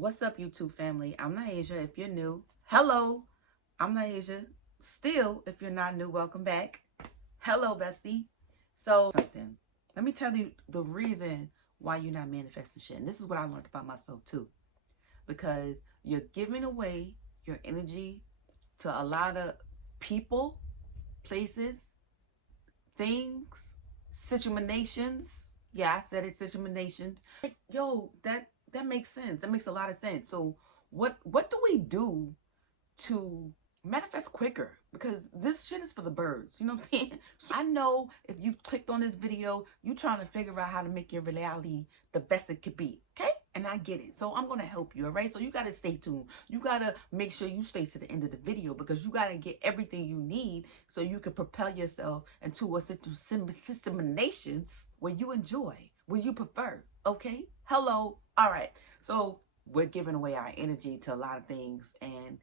What's up, YouTube family? I'm Naija. If you're new, hello. I'm Naija. Still, if you're not new, welcome back. Hello, bestie. So, something. Let me tell you the reason why you're not manifesting shit. And this is what I learned about myself too. Because you're giving away your energy to a lot of people, places, things, situations. Yeah, I said it, situations. Like, yo, that makes sense. That makes a lot of sense. So what do we do to manifest quicker? Because this shit is for the birds. You know what I'm saying? So I know if you clicked on this video, you trying to figure out how to make your reality the best it could be. Okay? And I get it. So I'm going to help you. All right? So you got to stay tuned. You got to make sure you stay to the end of the video because you got to get everything you need so you can propel yourself into a systemations where you enjoy, where you prefer. Okay? Hello. All right. So we're giving away our energy to a lot of things, and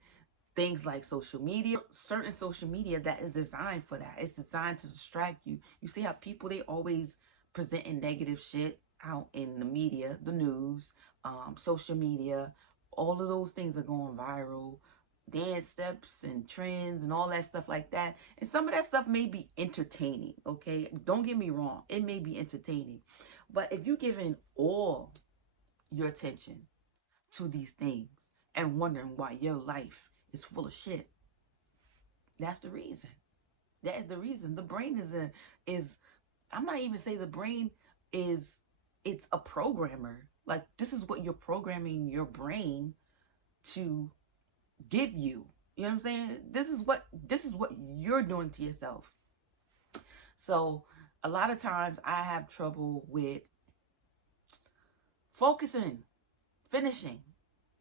things like social media, certain social media that is designed for that. It's designed to distract you. You see how people, they always presenting negative shit out in the media, the news, social media. All of those things are going viral. Dance steps and trends and all that stuff like that. And some of that stuff may be entertaining, okay? Don't get me wrong. It may be entertaining. But if you're giving all your attention to these things and wondering why your life is full of shit, that's the reason. That is the reason. The brain is I'm not even saying the brain is, it's a programmer. Like, this is what you're programming your brain to give you. You know what I'm saying? This is what you're doing to yourself. So a lot of times I have trouble with focusing, finishing,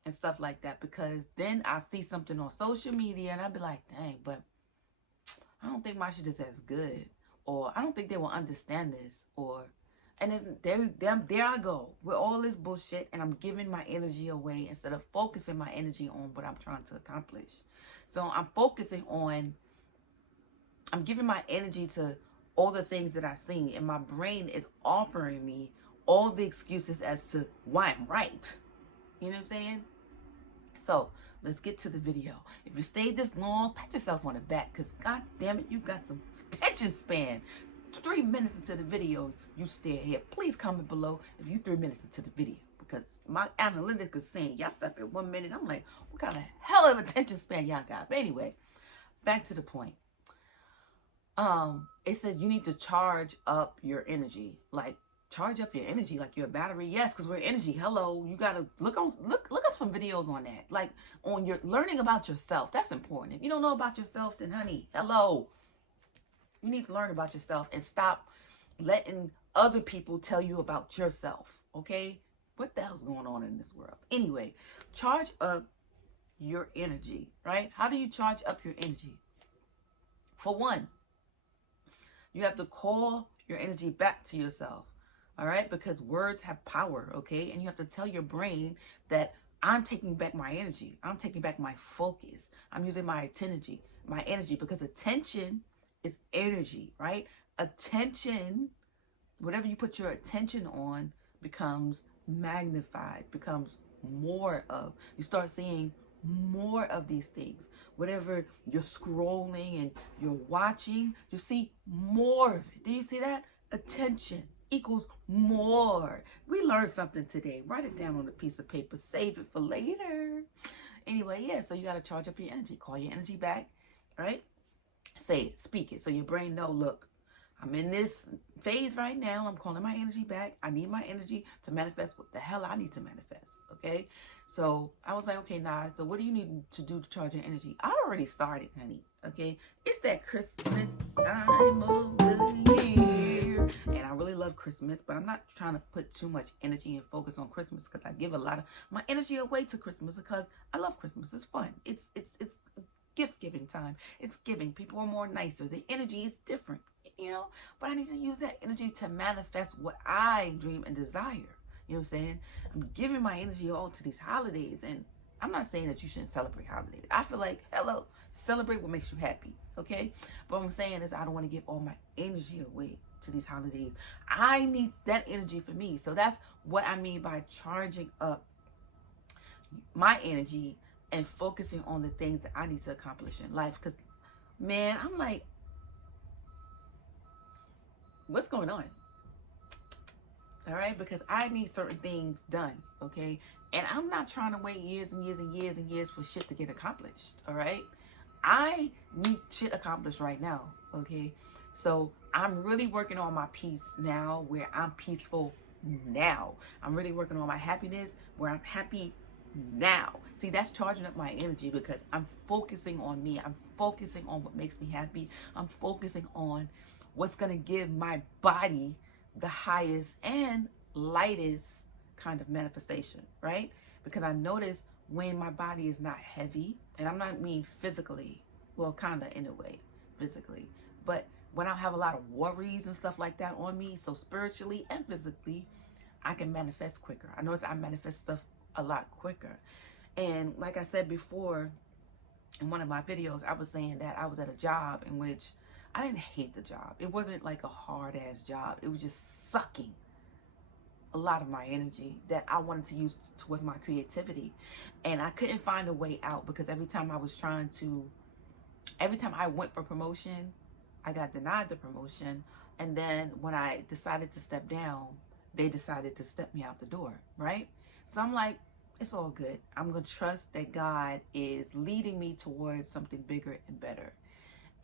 and stuff like that, because then I see something on social media and I'd be like, dang, but I don't think my shit is as good, or I don't think they will understand this, or, and then there I go with all this bullshit, and I'm giving my energy away instead of focusing my energy on what I'm trying to accomplish. So I'm giving my energy to all the things that I've seen, and my brain is offering me all the excuses as to why I'm right. You know what I'm saying? So let's get to the video. If you stayed this long, pat yourself on the back, because god damn it, you got some attention span. 3 minutes into the video, you stay here. Please comment below if you 3 minutes into the video, because my analytics is saying y'all stop at 1 minute. I'm like, what kind of hell of attention span y'all got? But anyway, back to the point. It says you need to charge up your energy. Like, charge up your energy like you're a battery. Yes, because we're energy. Hello. You gotta look up some videos on that. Like, on your learning about yourself. That's important. If you don't know about yourself, then honey, hello. You need to learn about yourself and stop letting other people tell you about yourself. Okay? What the hell's going on in this world? Anyway, charge up your energy, right? How do you charge up your energy? For one, you have to call your energy back to yourself. All right? Because words have power, okay? And you have to tell your brain that I'm taking back my energy. I'm taking back my focus. I'm using my energy, because attention is energy, right? Attention, whatever you put your attention on becomes magnified, becomes more of. You start seeing more of these things. Whatever you're scrolling and you're watching, you see more of it. Do you see that? Attention equals more. We learned something today. Write it down on a piece of paper. Save it for later. Anyway, yeah, so you got to charge up your energy. Call your energy back, right? Say it, speak it, so your brain know, look, I'm in this phase right now. I'm calling my energy back. I need my energy to manifest what the hell I need to manifest. Okay. So I was like, okay, nah. So what do you need to do to charge your energy? I already started, honey. Okay. It's that Christmas time of the year. And I really love Christmas, but I'm not trying to put too much energy and focus on Christmas, because I give a lot of my energy away to Christmas because I love Christmas. It's fun. It's gift giving time. It's giving. People are more nicer. The energy is different, you know. But I need to use that energy to manifest what I dream and desire. You know what I'm saying? I'm giving my energy all to these holidays, and I'm not saying that you shouldn't celebrate holidays. I feel like, hello, celebrate what makes you happy, okay? But what I'm saying is I don't want to give all my energy away to these holidays. I need that energy for me. So that's what I mean by charging up my energy and focusing on the things that I need to accomplish in life. Because, man, I'm like, what's going on? All right, because I need certain things done, okay? And I'm not trying to wait years and years and years and years for shit to get accomplished, all right? I need shit accomplished right now, okay? So I'm really working on my peace now, where I'm peaceful now. I'm really working on my happiness, where I'm happy now. See, that's charging up my energy because I'm focusing on me. I'm focusing on what makes me happy. I'm focusing on what's going to give my body the highest and lightest kind of manifestation, right? Because I notice when my body is not heavy, and I'm not mean physically, well, kind of in a way, physically, but when I have a lot of worries and stuff like that on me, so spiritually and physically, I can manifest quicker. I notice I manifest stuff a lot quicker. And like I said before, in one of my videos, I was saying that I was at a job in which I didn't hate the job. It wasn't like a hard ass job. It was just sucking a lot of my energy that I wanted to use towards my creativity. And I couldn't find a way out because every time I went for promotion, I got denied the promotion. And then when I decided to step down, they decided to step me out the door, right? So I'm like, it's all good. I'm going to trust that God is leading me towards something bigger and better.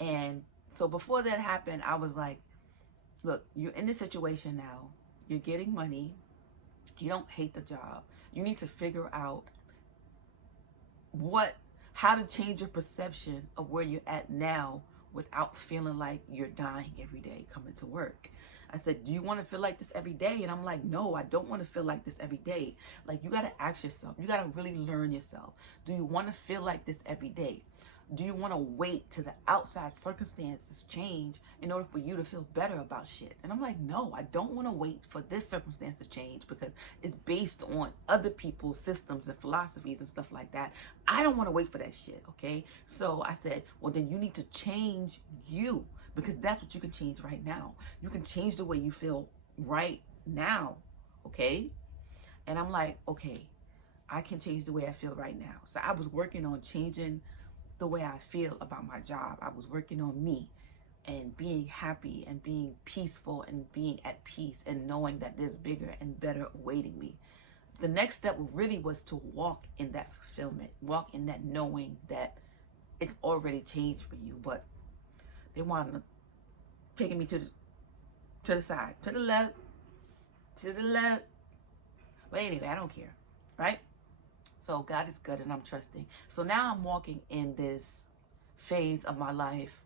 And so before that happened, I was like, look, you're in this situation now. You're getting money. You don't hate the job. You need to figure out how to change your perception of where you're at now without feeling like you're dying every day coming to work. I said, do you want to feel like this every day? And I'm like, no, I don't want to feel like this every day. Like, you got to ask yourself, you got to really learn yourself. Do you want to feel like this every day? Do you want to wait till the outside circumstances change in order for you to feel better about shit? And I'm like, no, I don't want to wait for this circumstance to change because it's based on other people's systems and philosophies and stuff like that. I don't want to wait for that shit, okay? So I said, well, then you need to change you because that's what you can change right now. You can change the way you feel right now, okay? And I'm like, okay, I can change the way I feel right now. So I was working on changing the way I feel about my job. I was working on me and being happy and being peaceful and being at peace and knowing that there's bigger and better awaiting me. The next step really was to walk in that fulfillment, walk in that knowing that it's already changed for you. But they wanted to take me to the side, to the left, to the left. But anyway, I don't care, right? So God is good and I'm trusting. So now I'm walking in this phase of my life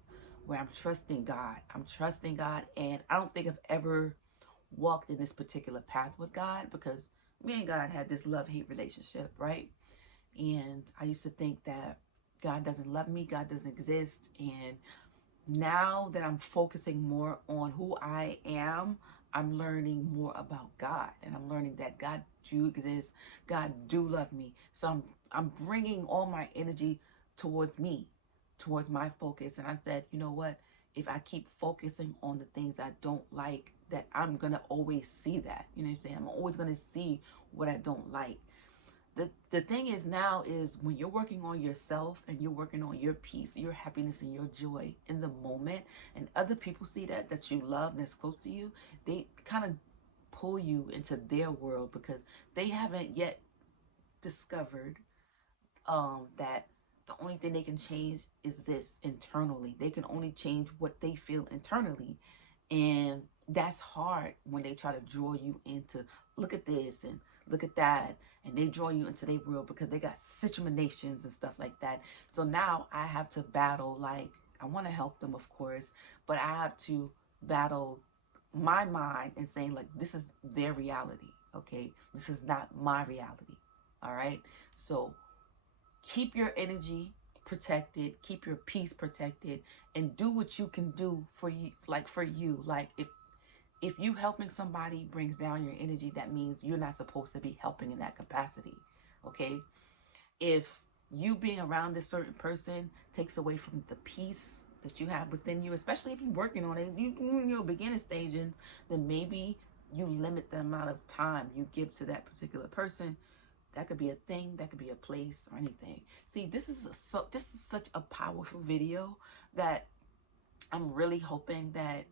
where I'm trusting God. I'm trusting God, and I don't think I've ever walked in this particular path with God because me and God had this love-hate relationship, right? And I used to think that God doesn't love me, God doesn't exist. And now that I'm focusing more on who I am, I'm learning more about God, and I'm learning that God do exist, God do love me. So I'm bringing all my energy towards me, towards my focus. And I said, you know what? If I keep focusing on the things I don't like, that I'm gonna always see that. You know what I'm saying? I'm always gonna see what I don't like. The thing is now is when you're working on yourself and you're working on your peace, your happiness and your joy in the moment, and other people see that you love and that's close to you, they kind of pull you into their world because they haven't yet discovered that the only thing they can change is this internally. They can only change what they feel internally. And that's hard when they try to draw you into look at this and look at that. And they draw you into their world because they got situations and stuff like that. So now I have to battle, like, I want to help them, of course, but I have to battle my mind and saying, like, this is their reality, okay? This is not my reality, all right? So keep your energy protected, keep your peace protected, and do what you can do for you. Like if you helping somebody brings down your energy, that means you're not supposed to be helping in that capacity, okay? If you being around this certain person takes away from the peace that you have within you, especially if you're working on it, you in your beginning stages, then maybe you limit the amount of time you give to that particular person. That could be a thing, that could be a place, or anything. See, this is such a powerful video that I'm really hoping that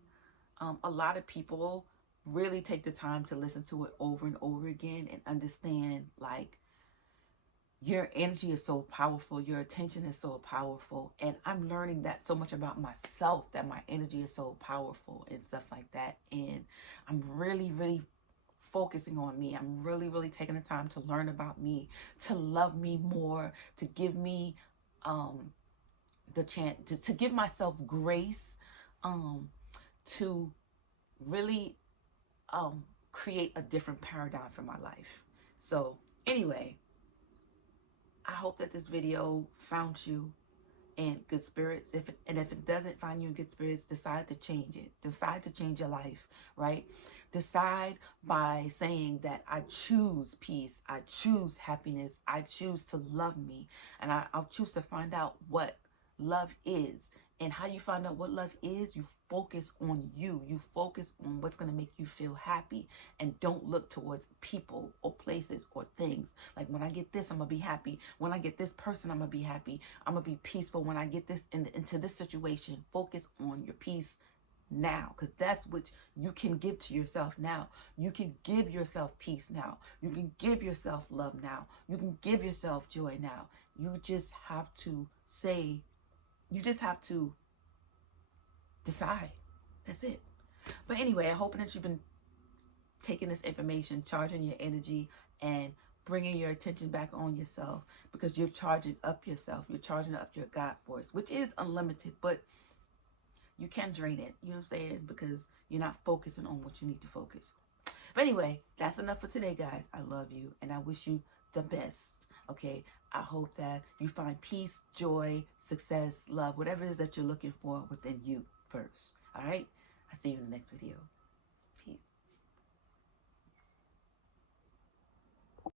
a lot of people really take the time to listen to it over and over again and understand, like, your energy is so powerful, your attention is so powerful, and I'm learning that so much about myself, that my energy is so powerful and stuff like that. And I'm really focusing on me. I'm really taking the time to learn about me, to love me more, to give me the chance to give myself grace, to really create a different paradigm for my life. So anyway, I hope that this video found you in good spirits. If it doesn't find you in good spirits, decide to change it. Decide to change your life, right? Decide by saying that I choose peace, I choose happiness, I choose to love me, and I'll choose to find out what love is. And how you find out what love is, you focus on you. You focus on what's going to make you feel happy, and don't look towards people or places or things. Like, when I get this, I'm going to be happy. When I get this person, I'm going to be happy. I'm going to be peaceful when I get this into this situation. Focus on your peace now, because that's what you can give to yourself now. You can give yourself peace now. You can give yourself love now. You can give yourself joy now. You just have to say, you just have to decide. That's it. But anyway, I'm hoping that you've been taking this information, charging your energy, and bringing your attention back on yourself, because you're charging up yourself. You're charging up your God force, which is unlimited, but you can drain it. You know what I'm saying? Because you're not focusing on what you need to focus. But anyway, that's enough for today, guys. I love you, and I wish you the best. Okay, I hope that you find peace, joy, success, love, whatever it is that you're looking for within you first. All right, I'll see you in the next video.